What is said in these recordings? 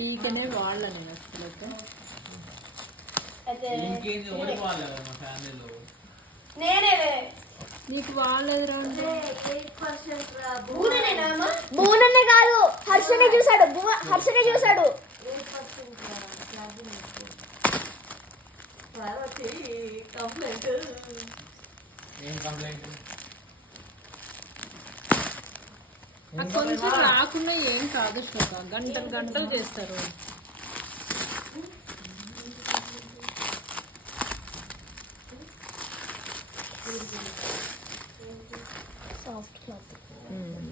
పీకనే వాళ్ళ నేను అసలు నేనే నీకు వాళ్ళెదురా బూననే కాదు హర్షనే చూసాడు హర్షనే చూసాడు కొంచెం రాకుండా ఏం కాదు శ్లోక గంటలు గంటలు చేస్తారు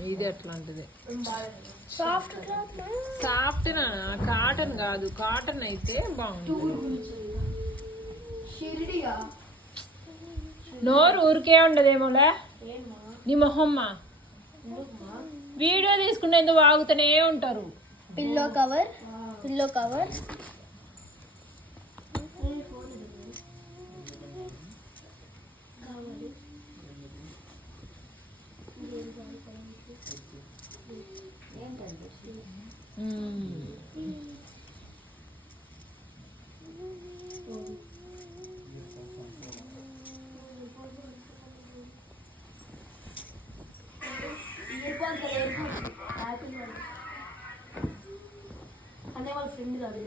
ఇది అట్లాంటిది సాఫ్ట్ కాటన్ కాదు కాటన్ అయితే బాగుంటుంది నోరు ఊరికే ఉండదేమోలే నీ మొహమ్మా వీడియో తీసుకునేందుకు వాగుతూనే ఉంటారు పిల్లో కవర్ అనే వాళ్ళ ఫ్రెండ్ కాదు